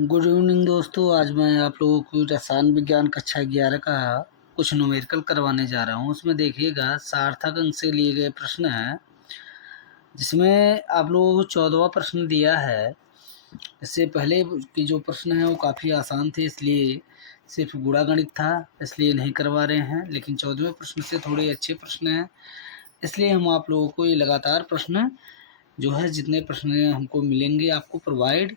Good evening दोस्तों। आज मैं आप लोगों को रसायन विज्ञान कक्षा 11 का कुछ न्यूमेरिकल करवाने जा रहा हूँ। उसमें देखिएगा सार्थक अंक से लिए गए प्रश्न हैं, जिसमें आप लोगों को 14वां प्रश्न दिया है। इससे पहले की जो प्रश्न है वो काफ़ी आसान थे, इसलिए सिर्फ गुणागणित था, इसलिए नहीं करवा रहे हैं। लेकिन 14वें प्रश्न से थोड़े अच्छे प्रश्न हैं, इसलिए हम आप लोगों को ये लगातार प्रश्न जो है, जितने प्रश्न हमको मिलेंगे आपको प्रोवाइड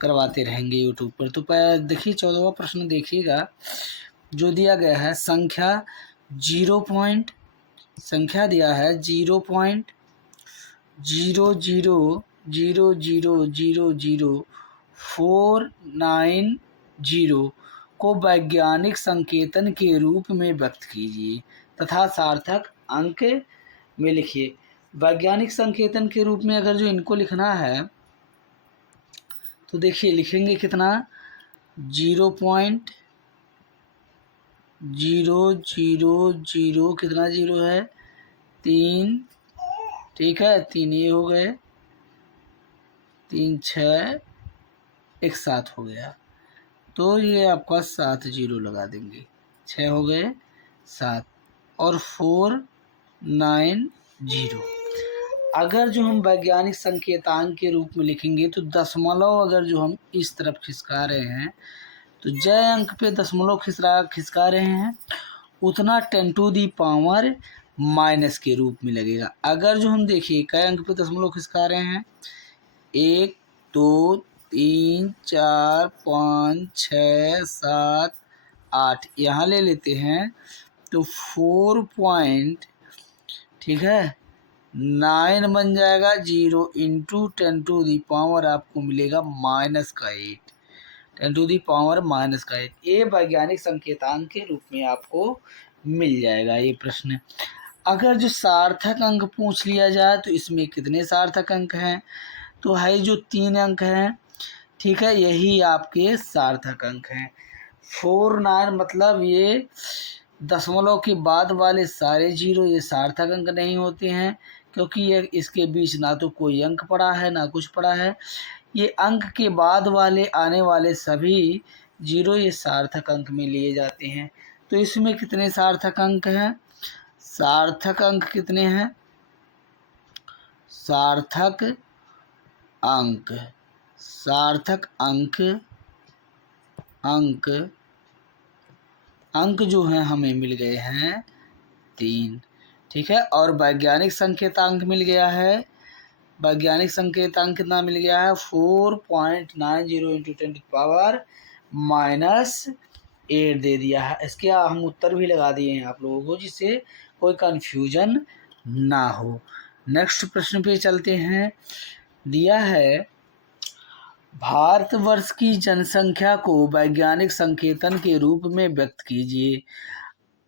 करवाते रहेंगे यूट्यूब पर। तो देखिए 14वां प्रश्न देखिएगा, जो दिया गया है संख्या दिया है 0.00000490 को वैज्ञानिक संकेतन के रूप में व्यक्त कीजिए तथा सार्थक अंक में लिखिए। वैज्ञानिक संकेतन के रूप में अगर जो इनको लिखना है तो देखिए लिखेंगे कितना, 0.000 कितना जीरो है, 3। ठीक है, 3 ये हो गए, 3 6 एक 7 हो गया, तो ये आपका 7 जीरो लगा देंगे, 6 हो गए 7 और 490। अगर जो हम वैज्ञानिक संकेतांक के रूप में लिखेंगे तो दशमलव अगर जो हम इस तरफ खिसका रहे हैं तो जय अंक पे दशमलव खिसका रहे हैं उतना 10⁻⁻⁻ के रूप में लगेगा। अगर जो हम देखिए कई अंक पे दशमलव खिसका रहे हैं, 1 2 3 4 5 6 7 8 यहाँ ले लेते हैं तो 4 ठीक है 9 बन जाएगा। 0 इंटू 10⁻⁻ आपको मिलेगा -8, 10⁻⁻8। ये वैज्ञानिक संकेतांक के रूप में आपको मिल जाएगा ये प्रश्न। अगर जो सार्थक अंक पूछ लिया जाए तो इसमें कितने सार्थक अंक हैं, तो है जो 3 अंक हैं। ठीक है, यही आपके सार्थक अंक हैं। 49 मतलब ये दशमलव के बाद वाले सारे जीरो ये सार्थक अंक नहीं होते हैं, क्योंकि ये इसके बीच ना तो कोई अंक पड़ा है ना कुछ पड़ा है। ये अंक के बाद वाले आने वाले सभी जीरो ये सार्थक अंक में लिए जाते हैं। तो इसमें कितने सार्थक अंक हैं, सार्थक अंक कितने हैं, सार्थक अंक जो हैं हमें मिल गए हैं 3। ठीक है, और वैज्ञानिक संकेतांक मिल गया है, वैज्ञानिक संकेतांक कितना मिल गया है, 4.90 इंटू 10⁻⁻8 दे दिया है। इसके हम उत्तर भी लगा दिए हैं आप लोगों को, जिससे कोई कंफ्यूजन ना हो। नेक्स्ट प्रश्न पे चलते हैं। दिया है भारतवर्ष की जनसंख्या को वैज्ञानिक संकेतन के रूप में व्यक्त कीजिए।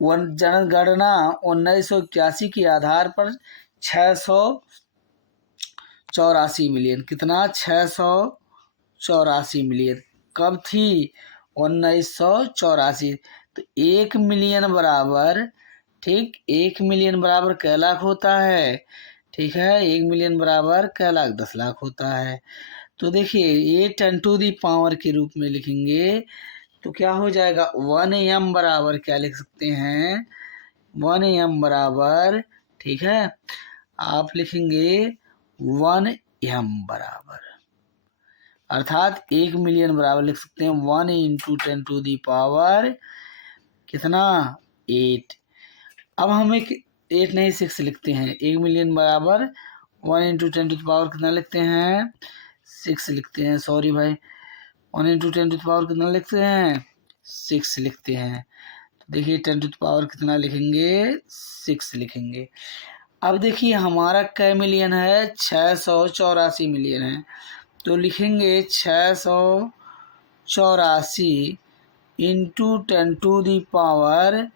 जनगणना 1981 के आधार पर 684 मिलियन, कितना 684 मिलियन कब थी, 1984। तो 1 मिलियन बराबर, ठीक 1 मिलियन बराबर कै लाख होता है, ठीक है 1 मिलियन बराबर कै लाख, 10 लाख होता है। तो देखिए ये 10⁻⁻ के रूप में लिखेंगे तो क्या हो जाएगा, 1m बराबर क्या लिख सकते हैं, 1m बराबर, ठीक है आप लिखेंगे 1m बराबर, अर्थात 1 मिलियन बराबर लिख सकते हैं 1 इंटू 10⁻⁸ कितना 8। अब हम एक 8 नहीं 6 लिखते हैं। 1 मिलियन बराबर 1 इंटू 10⁻⁸ कितना लिखते हैं, 6 लिखते हैं, सॉरी भाई 1 इंटू 10⁻⁸ कितना लिखते हैं, 6 लिखते हैं। तो देखिए 10⁻⁸ कितना लिखेंगे, 6 लिखेंगे। अब देखिए हमारा कै मिलियन है, 684 मिलियन है, तो लिखेंगे 684 इंटू 10⁻⁻,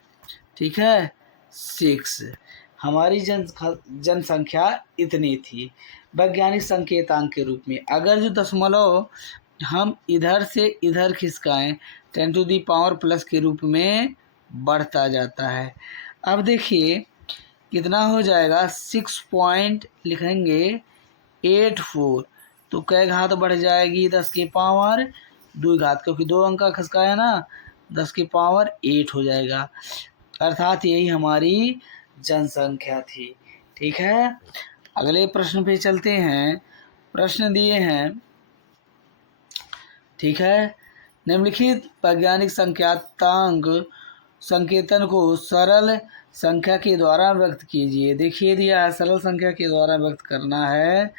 ठीक है 6। हमारी जनसंख्या इतनी थी वैज्ञानिक संकेतांक के रूप में। अगर जो दशमलव हम इधर से इधर खिसकाएं 10⁻+ के रूप में बढ़ता जाता है। अब देखिए कितना हो जाएगा, 6 पॉइंट लिखेंगे 84, तो कै घात बढ़ जाएगी, 10 की पावर द्विघात, क्योंकि 2 अंक का खसका है ना, 10 की पावर 8 हो जाएगा। अर्थात यही हमारी जनसंख्या थी। ठीक है, अगले प्रश्न पे चलते हैं। प्रश्न दिए हैं, ठीक है, निम्नलिखित वैज्ञानिक संख्यातांक संकेतन को सरल संख्या के द्वारा व्यक्त कीजिए। देखिए दिया है सरल संख्या के द्वारा व्यक्त करना है।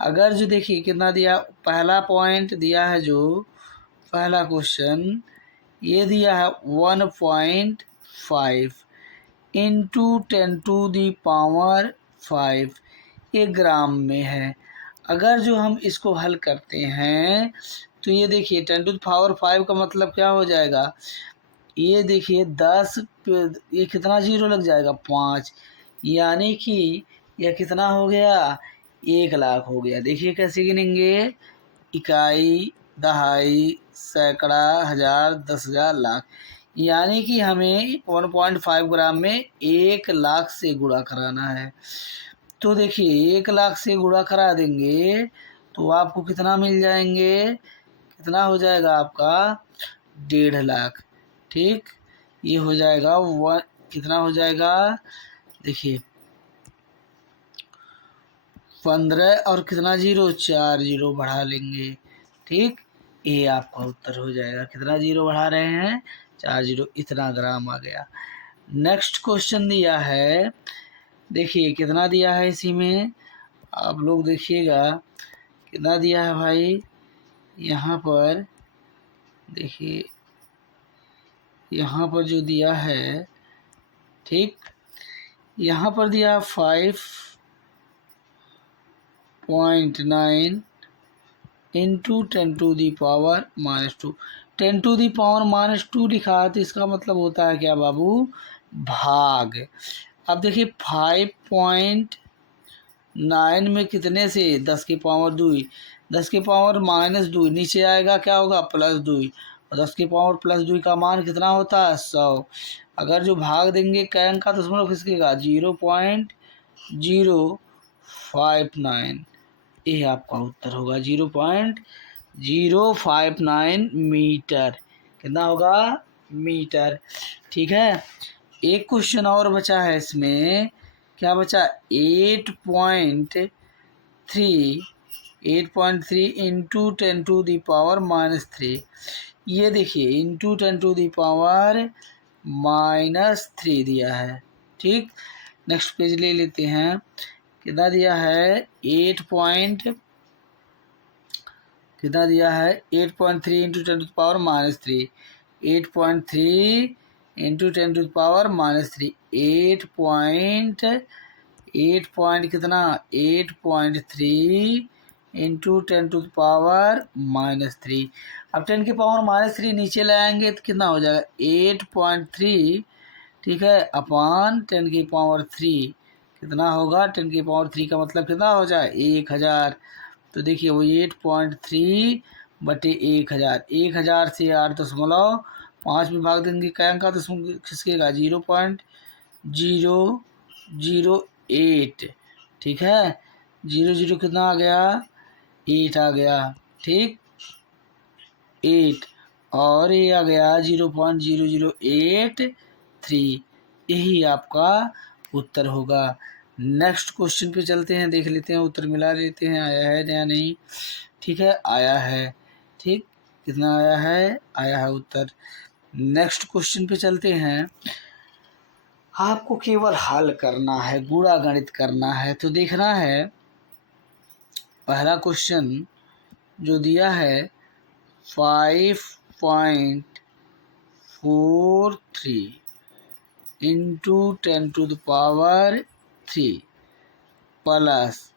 अगर जो देखिए कितना दिया, पहला पॉइंट दिया है, जो पहला क्वेश्चन ये दिया है 1.5 इंटू 10⁵ ये ग्राम में है। अगर जो हम इसको हल करते हैं तो ये देखिए 10⁵ का मतलब क्या हो जाएगा, ये देखिए 10 पे ये कितना जीरो लग जाएगा, 5, यानी कि यह कितना हो गया, 1,00,000 हो गया। देखिए कैसे गिनेंगे, इकाई, दहाई, सैकड़ा, हजार, 10,000, लाख, यानी कि हमें 1.5 ग्राम में 1,00,000 से गुणा कराना है। तो देखिए 1,00,000 से गुणा करा देंगे तो आपको कितना मिल जाएंगे, कितना हो जाएगा आपका 1,50,000। ठीक, ये हो जाएगा कितना हो जाएगा, देखिए 15 और कितना जीरो, 4 जीरो बढ़ा लेंगे। ठीक, ये आपका उत्तर हो जाएगा। कितना जीरो बढ़ा रहे हैं, 4 जीरो, इतना ग्राम आ गया। नेक्स्ट क्वेश्चन दिया है, देखिए कितना दिया है इसी में, आप लोग देखिएगा कितना दिया है भाई, यहाँ पर देखिए, यहाँ पर जो दिया है, ठीक, यहाँ पर दिया 5.9 इंटू 10⁻²। 10⁻² लिखा है तो इसका मतलब होता है क्या बाबू, भाग। अब देखिए 5.9 में कितने से, 10 की पावर 2, 10 की पावर -2 नीचे आएगा, क्या होगा, +2, और 10 की पावर +2 का मान कितना होता है, 100। अगर जो भाग देंगे कै अंक का दशमलव खिसकेगा, 0.059, ये आपका उत्तर होगा 0.059 मीटर। कितना होगा, मीटर। ठीक है, एक क्वेश्चन और बचा है इसमें, क्या बचा, 8.3 इंटू 10⁻³ ये देखिए इंटू 10⁻³ दिया है। ठीक, नेक्स्ट पेज ले लेते हैं, कितना दिया है, 8.3 इंटू 10⁻³ 8.3 इंटू 10⁻³, 8 कितना, 8.3 इंटू 10⁻³। अब 10 की पावर -3 नीचे लाएंगे तो कितना हो जाएगा, 8.3, ठीक है, अपान 10 की पावर 3 कितना होगा, 10 की पावर 3 का मतलब कितना हो जाए, 1,000। तो देखिए वो 8.3 बटे 1,000, 1,000 से 8.5 में भाग देंगे, क्या अंक का दशमलव खिसकेगा, 0.008। ठीक है, 0 कितना आ गया, 8 आ गया। ठीक, 8 और ये आ गया 0.0083, यही आपका उत्तर होगा। नेक्स्ट क्वेश्चन पे चलते हैं, देख लेते हैं, उत्तर मिला लेते हैं, आया है या नहीं। ठीक है, आया है। ठीक, कितना आया है, आया है उत्तर। नेक्स्ट क्वेश्चन पे चलते हैं, आपको केवल हल करना है, गुणा गणित करना है। तो देखना है, पहला क्वेश्चन जो दिया है 5.43 इंटू 10⁻³ प्लस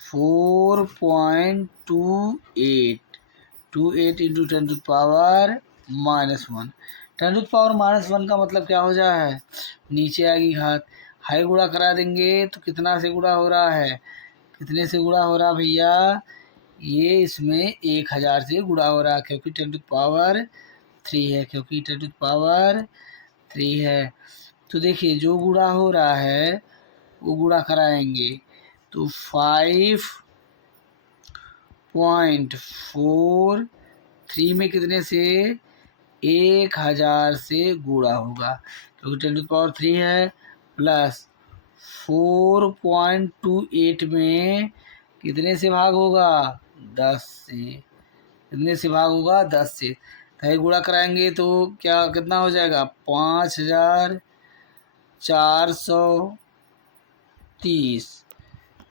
4.28 इंटू 10⁻⁻1। 10⁻⁻1 का मतलब क्या हो जाए है, नीचे आएगी घात, हाई गुणा करा देंगे तो कितना से गुणा हो रहा है, कितने से गुणा हो रहा भैया, ये इसमें 1,000 से गुणा हो रहा है, क्योंकि 10⁻³ है, क्योंकि 10⁻³ है। तो देखिए जो गुणा हो रहा है वो गुणा कराएंगे, तो 5.4 3 में कितने से 1000 से गुणा होगा, क्योंकि 10⁻³ है, प्लस 4.28 में कितने से भाग होगा 10 से, कितने से भाग होगा 10 से, तो गुणा कराएंगे तो क्या कितना हो जाएगा 5430,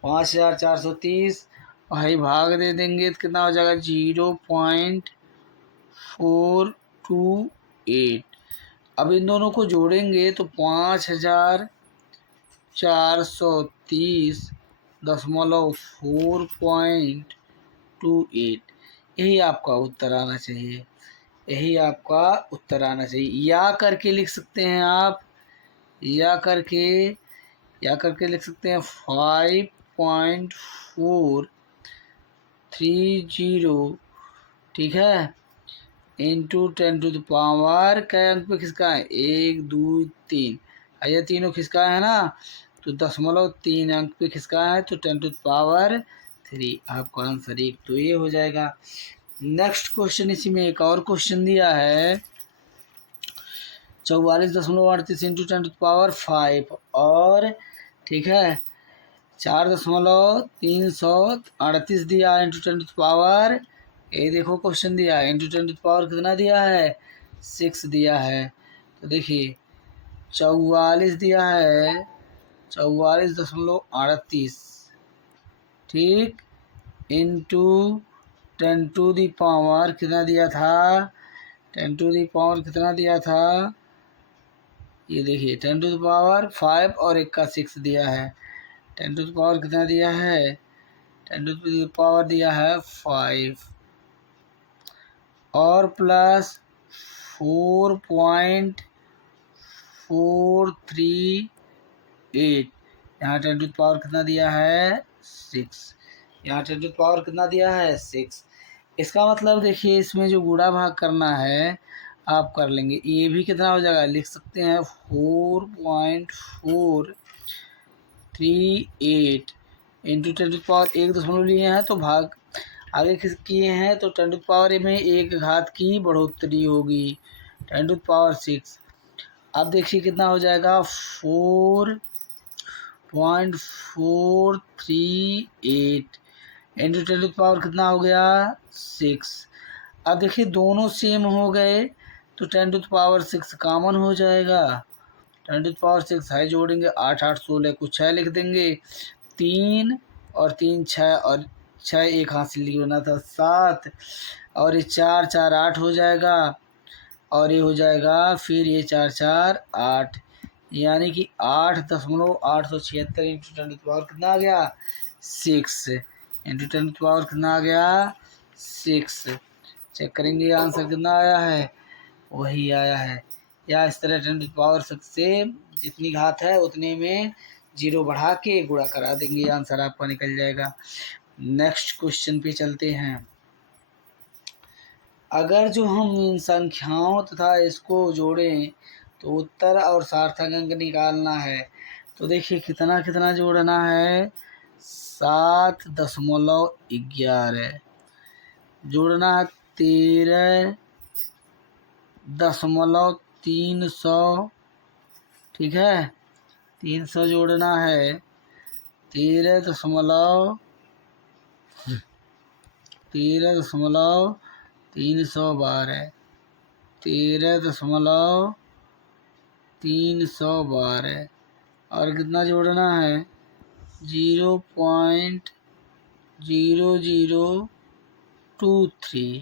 5430 भाई भाग दे देंगे तो कितना हो जाएगा 0.428। अब इन दोनों को जोड़ेंगे तो 5430.428, यही आपका उत्तर आना चाहिए, यही आपका उत्तर आना चाहिए। या करके लिख सकते हैं आप, या करके लिख सकते हैं 5.430, ठीक है, इंटू 10⁻, क्या अंक पे खिसका है 1 2 3, ये तीनों खिसका है ना, तो 0.3 अंक पे खिसका है, तो 10⁻3 आपका आंसर एक तो ये हो जाएगा। नेक्स्ट क्वेश्चन, इसी में एक और क्वेश्चन दिया है 44.38 इंटू 10⁻5 और ठीक है 4.338 दिया इंटू 10⁻, ये देखो क्वेश्चन दिया है इंटू 10⁻ कितना दिया है 6 दिया है, तो देखिए 44 दिया है 44.38, ठीक, इंटू 10⁻, कितना दिया था 10⁻, कितना दिया था, ये देखिए 10⁻5 और एक का 6 दिया है, 10⁻ कितना दिया है 10⁻ दिया है 5 और प्लस 4.438, यहाँ 10⁻ कितना दिया है 6, यहाँ 10⁻ कितना दिया है 6। इसका मतलब देखिए इसमें जो गुणा भाग करना है आप कर लेंगे, ये भी कितना हो जाएगा लिख सकते हैं 4.438 इंटू 10⁻, एक दशमलव लिए हैं तो भाग आगे किस किए हैं, तो 10⁻ में एक घात की बढ़ोतरी होगी 10⁻6। अब देखिए कितना हो जाएगा 4.438 इंटू 10⁻, कितना हो गया 6। अब देखिए दोनों सेम हो गए तो 10⁻6 कॉमन हो जाएगा, 10⁻6 है, जोड़ेंगे 8 8 16 को 6 लिख देंगे, 3 और 3 6 और 6 एक हाथ से लिखना था 7, और ये 4 4 8 हो जाएगा, और ये हो जाएगा फिर ये 4 4 8, यानी कि 8.876 इंटू 10⁻ कितना आ गया 6 इंटू 10⁻ कितना आ गया 6। चेक करेंगे आंसर कितना आया है, वही आया है, या इस तरह 10⁻6 से जितनी घात है उतने में 0 बढ़ा के गुणा करा देंगे, आंसर आपका निकल जाएगा। नेक्स्ट क्वेश्चन पे चलते हैं। अगर जो हम इन संख्याओं तथा इसको जोड़ें तो उत्तर और सार्थक अंक निकालना है, तो देखिए कितना कितना जोड़ना है 7.11 जोड़ना है 13.300, ठीक है 300 जोड़ना है 13.312 13.312 और कितना जोड़ना है 0.0023,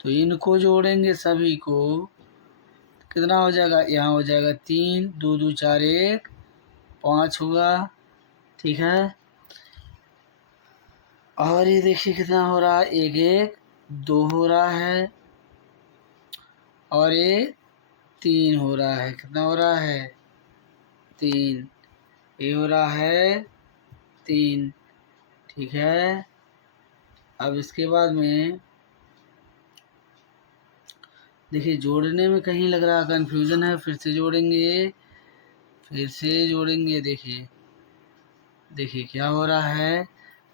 तो इनको जोड़ेंगे सभी को, कितना हो जाएगा, यहाँ हो जाएगा 3 2 2 4 1 5 होगा, ठीक है, और ये देखिए कितना हो रहा है 1 1 2 हो रहा है, और ये 3 हो रहा है, कितना हो रहा है 3, ये हो रहा है 3, ठीक है। अब इसके बाद में देखिए जोड़ने में कहीं लग रहा कन्फ्यूज़न है, फिर से जोड़ेंगे देखिए क्या हो रहा है,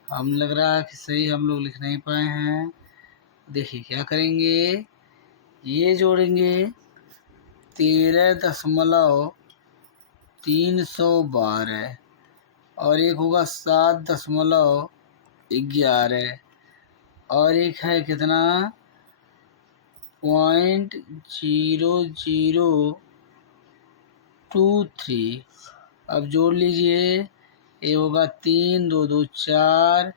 हम लग रहा है कि सही हम लोग लिख नहीं पाए हैं, देखिए क्या करेंगे, ये जोड़ेंगे 13.312 और एक होगा 7.11 और एक है कितना 0.0023। अब जोड़ लीजिए, ये होगा 3 2 2 4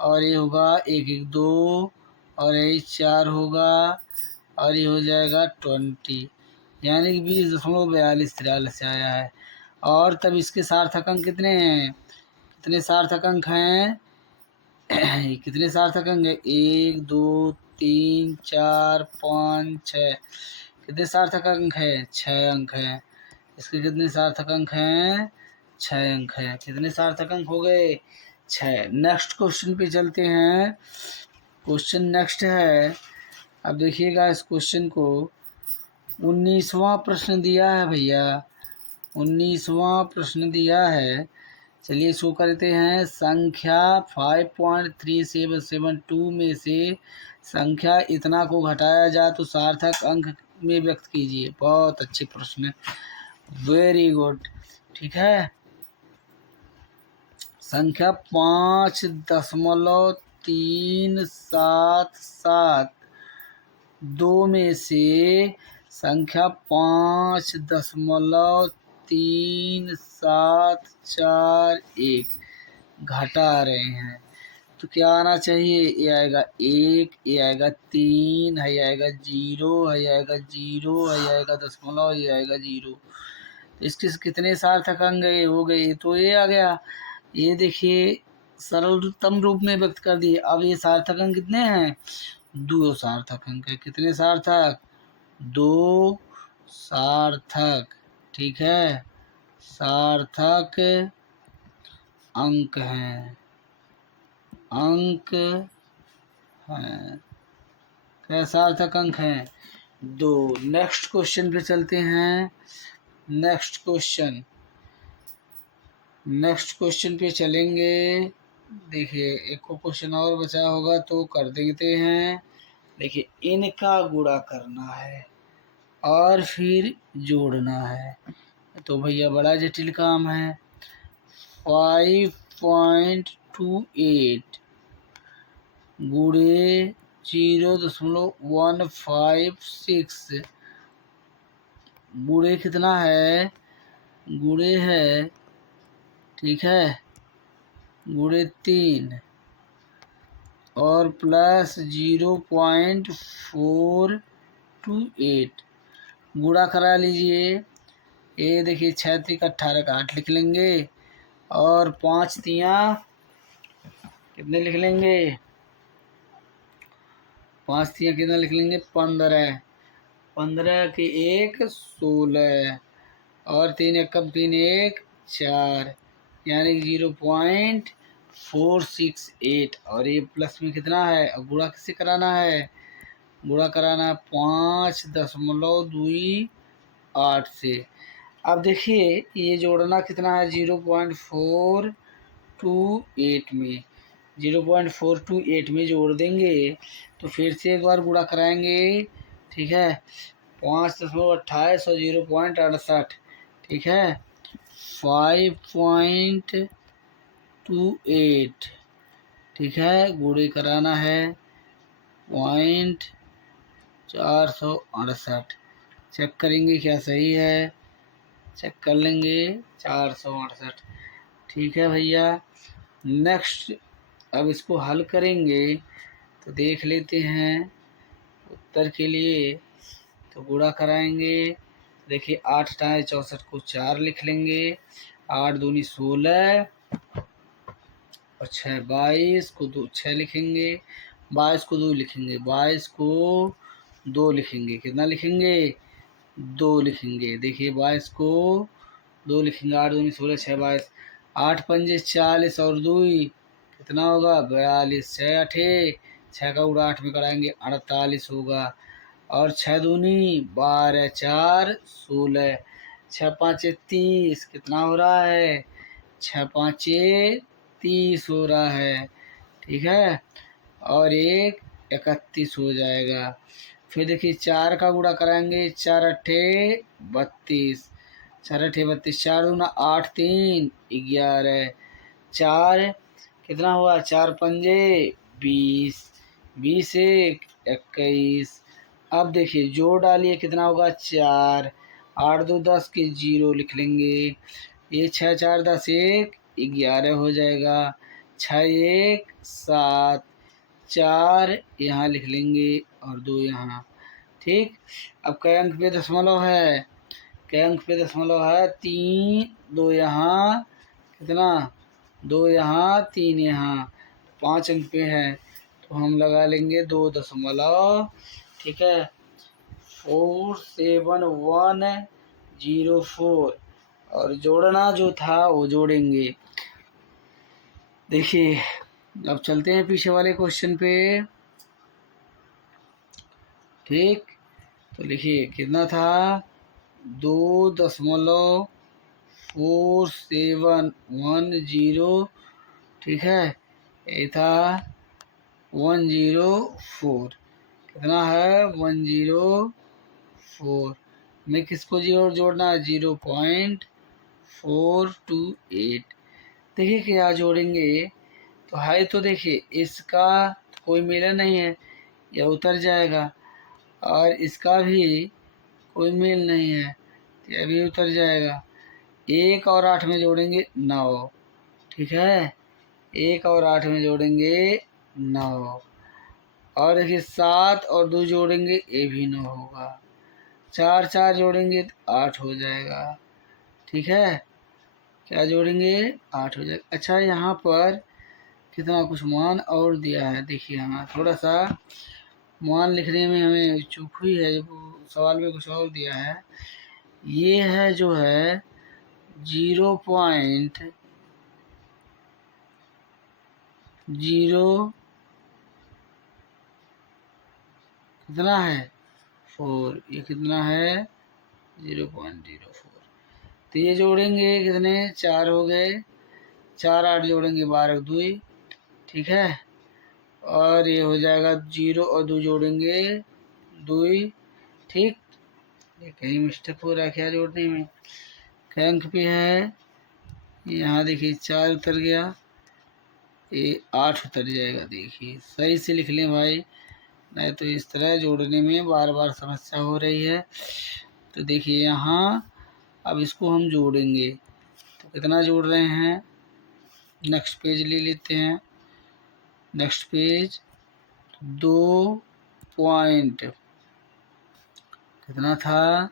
और ये होगा 1 1 2 और ये 4 होगा और ये हो जाएगा 20, यानी कि 20.4243 आया है। और तब इसके सार्थक अंक कितने हैं, कितने सार्थक अंक हैं कितने सार्थक अंक है, 1 2 3 4 5 6, कितने सार्थक अंक है, 6 अंक हैं। इसके कितने सार्थक अंक हैं, 6 अंक हैं। कितने सार्थक अंक हो गए, 6। नेक्स्ट क्वेश्चन पे चलते हैं। क्वेश्चन नेक्स्ट है, अब देखिएगा इस क्वेश्चन को, 19वां प्रश्न दिया है भैया, 19वां प्रश्न दिया है। चलिए इसको करते हैं। संख्या 5.3772 में से संख्या इतना को घटाया जाए तो सार्थक अंक में व्यक्त कीजिए। बहुत अच्छे प्रश्न है, वेरी गुड। ठीक है, संख्या 5.3772 में से संख्या 5.3741 घटा रहे हैं तो क्या आना चाहिए, ये आएगा 1, ये आएगा 3, है आएगा 0, है आएगा 0, है आएगा दशमलव, ये आएगा 0। इसके कितने सार्थक अंक गए, हो गए, तो ये आ गया। ये देखिए सरलतम रूप में व्यक्त कर दिए। अब ये सार्थक अंक कितने हैं, 2 सार्थक अंक है। कितने सार्थक, 2 सार्थक। ठीक है, सार्थक अंक हैं, अंक हैं, क्या सार्थक अंक हैं, 2। नेक्स्ट क्वेश्चन पे चलते हैं। नेक्स्ट क्वेश्चन पे चलेंगे। देखिए एक को क्वेश्चन और बचा होगा तो कर देते हैं। देखिए इनका गुणा करना है और फिर जोड़ना है, तो भैया बड़ा जटिल काम है। 5.28 गुणे 0.156 गुणे कितना है, गुणे है, ठीक है, गुणे 3 और प्लस 0.428 गुणा करा लीजिए। ये देखिए 6 3 18 का 8 लिख लेंगे और 5 तियाँ कितने लिख लेंगे, 5 तियाँ कितना लिख लेंगे, 15। 15 के 1 16 और 3 एकम 3 1 4, यानी 0.468 और ये प्लस में कितना है। अब गुणा किससे कराना है, गुणा कराना है 5.28 से। अब देखिए ये जोड़ना कितना है, 0.428 में, 0.428 में जोड़ देंगे तो फिर से एक बार गुणा कराएंगे। ठीक है, 5.28 और 0.68, ठीक है, 5.28, ठीक है, गुणे कराना है 468। चेक करेंगे क्या सही है, चेक कर लेंगे 468। ठीक है भैया, नेक्स्ट अब इसको हल करेंगे तो देख लेते हैं उत्तर के लिए। तो गुणा कराएंगे, देखिए 8 टाइम 64 को 4 लिख लेंगे, 8 दूनी 16 और 6 22 को 2 6 लिखेंगे, 22 को 2 लिखेंगे, 22 को 2 लिखेंगे, कितना लिखेंगे, 2 लिखेंगे। देखिए 22 को 2 लिखेंगे, 8 दूनी 16 6 22, 8 पंजे 40 और 2 कितना होगा 42, 6 8 6 का गुणा 8 में कराएंगे 48 होगा और 6 दूनी 12 4 16, 6 5 30 कितना हो रहा है, 6 5 30 हो रहा है। ठीक है, और एक 31 हो जाएगा। फिर देखिए 4 का गुणा कराएंगे, 4 अट्ठे 32, 4 अट्ठे 32, 4 दूना 8, 3 11, 4 कितना हुआ, 4 पंजे 20, 20 एक 21। अब देखिए जोड़ डालिए कितना होगा, 4, 8 दो 10 के 0 लिख लेंगे, ये 6 4 10 1 11 हो जाएगा, 6 1 7, 4 यहाँ लिख लेंगे और 2 यहाँ। ठीक, अब कै अंक पे दशमलव है, कै अंक पे दशमलव है, 3, 2 यहाँ, कितना 2 यहाँ 3 यहाँ, 5 अंक पे है, तो हम लगा लेंगे 2 दशमलव, ठीक है, 47104 और जोड़ना जो था वो जोड़ेंगे। देखिए अब चलते हैं पीछे वाले क्वेश्चन पे। ठीक, तो लिखिए कितना था, 2.4710, ठीक है, ये था 104, कितना है 104 में किसको जोड़ना है, 0.428। देखिए क्या जोड़ेंगे, तो है तो देखिए इसका कोई मेल नहीं है, यह उतर जाएगा, और इसका भी कोई मेल नहीं है, तो यह भी उतर जाएगा। 1 और 8 में जोड़ेंगे 9, ठीक है, 1 और 8 में जोड़ेंगे 9, और देखिए 7 और 2 जोड़ेंगे, ये भी 9 होगा, 4 4 जोड़ेंगे तो 8 हो जाएगा, ठीक है, क्या जोड़ेंगे 8 हो जाएगा। अच्छा यहाँ पर कितना कुछ मान और दिया है, देखिए हाँ थोड़ा सा मान लिखने में हमें चूक हुई है, सवाल में कुछ और दिया है, ये है जो है 0.0 कितना है 4, ये कितना है 0.04, तो ये जोड़ेंगे कितने 4 हो गए, 4 8 जोड़ेंगे 12 2, ठीक है, और ये हो जाएगा 0 और 2 जोड़ेंगे 2, ठीक, ये कहीं मिस्टेक हो रहा है क्या जोड़ने में, कै अंक पे है, यहाँ देखिए 4 उतर गया, ये 8 उतर जाएगा, देखिए सही से लिख लें भाई, नहीं तो इस तरह जोड़ने में बार बार समस्या हो रही है। तो देखिए यहाँ अब इसको हम जोड़ेंगे, तो कितना जोड़ रहे हैं, नेक्स्ट पेज ले लेते हैं, नेक्स्ट पेज 2 पॉइंट कितना था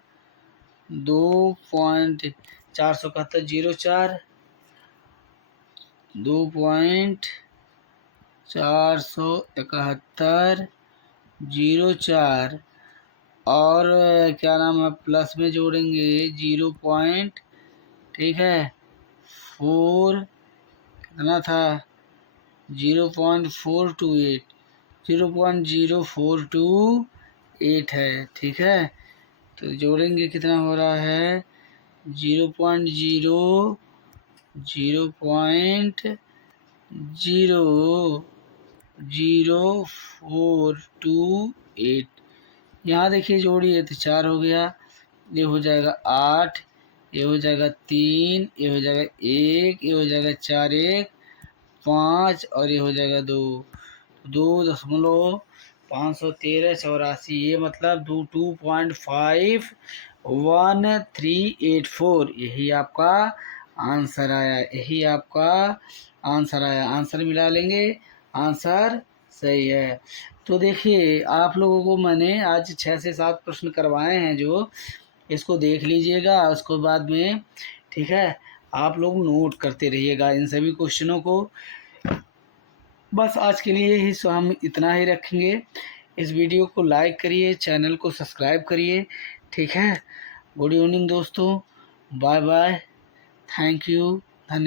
2.471 2.471 और क्या नाम है प्लस में जोड़ेंगे 0. ठीक है 4 कितना था 0.428 0.0428 है, ठीक है, तो जोड़ेंगे कितना हो रहा है 0.00428। यहाँ देखिए जोड़िए तो 4 हो गया, ये हो जाएगा 8, ये हो जाएगा 3, ये हो जाएगा 1, ये हो जाएगा 4 1 5 और ये हो जाएगा 2.51384, ये मतलब 2.51384, यही आपका आंसर आया, यही आपका आंसर आया, आंसर मिला लेंगे, आंसर सही है। तो देखिए आप लोगों को मैंने आज 6 से 7 प्रश्न करवाए हैं, जो इसको देख लीजिएगा, उसको बाद में ठीक है आप लोग नोट करते रहिएगा इन सभी क्वेश्चनों को। बस आज के लिए ही हम इतना ही रखेंगे, इस वीडियो को लाइक करिए, चैनल को सब्सक्राइब करिए, ठीक है। गुड इवनिंग दोस्तों, बाय बाय, थैंक यू, धन्यवाद।